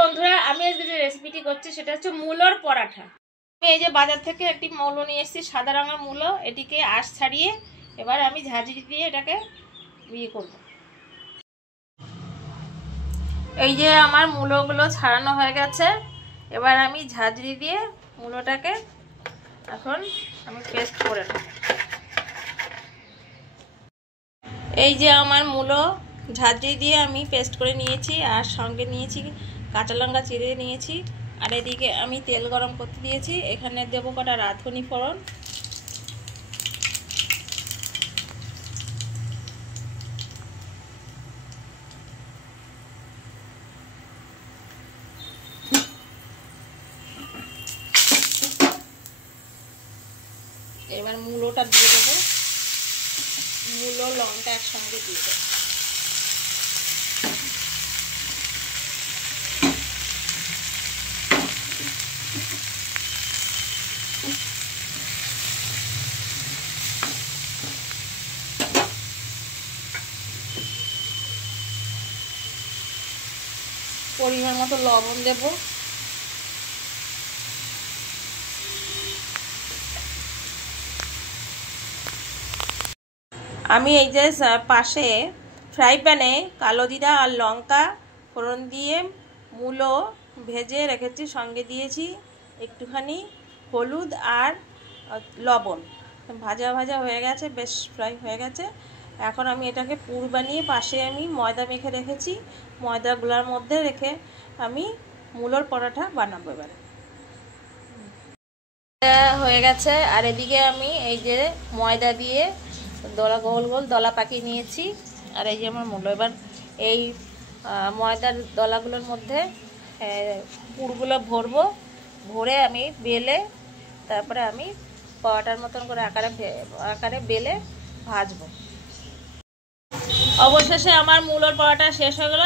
বন্ধুরা, আমি আজকে যে রেসিপিটি করছি সেটা হচ্ছে মূলোর পরাঠা। আমি এই যে বাজার থেকে একটি মূলো নিয়ে এসেছি, সাদা রঙের মূলো। এটিকে আঁশ ছাড়িয়ে এবার আমি ঝাঁঝরি দিয়ে এটাকে করব। এই যে আমার মূলোগুলো ছাড়ানো হয়ে গেছে। এবার আমি ঝাঁঝরি দিয়ে মূলোটাকে এখন আমি পেস্ট করে নেব। এই যে আমার মূলো ঝাঁঝরি দিয়ে আমি পেস্ট করে নিয়েছি, আর সঙ্গে নিয়েছি কাঁচা লঙ্কা চিড়ে নিয়েছি। আর এদিকে আমি তেল গরম করতে দিয়েছি। এখানে দেবো কটা রাঁধুনি ফোড়ন। এবার মূলোটা দিয়ে দেবো, মূলো লঙ্কা একসঙ্গে দিয়ে দেবো। পরিমাণ মতো লবণ দেব। আমি এই যে পাশে ফ্রাই প্যানে কালো জিরা আর লঙ্কা ফোড়ন দিয়ে মূলো ভেজে রেখেছি, সঙ্গে দিয়েছি একটুখানি হলুদ আর লবণ। ভাজা ভাজা হয়ে গেছে, বেশ ফ্রাই হয়ে গেছে। এখন আমি এটাকে পুর বানিয়ে পাশে আমি ময়দা মেখে রেখেছি। ময়দাগুলোর মধ্যে রেখে আমি মূলোর পরোটা বানাবো। এবারে হয়ে গেছে, আর এদিকে আমি এই যে ময়দা দিয়ে দলা গোল গোল দলা পাকিয়ে নিয়েছি। আর এই যে আমার মূলো, এবার এই ময়দার দলাগুলোর মধ্যে পুরগুলো ভরবো। ভরে আমি বেলে তারপরে আমি পরোটার মতন করে আকারে বেলে ভাজবো। অবশেষে আমার মূলোর পরোটা শেষ হয়ে গেল।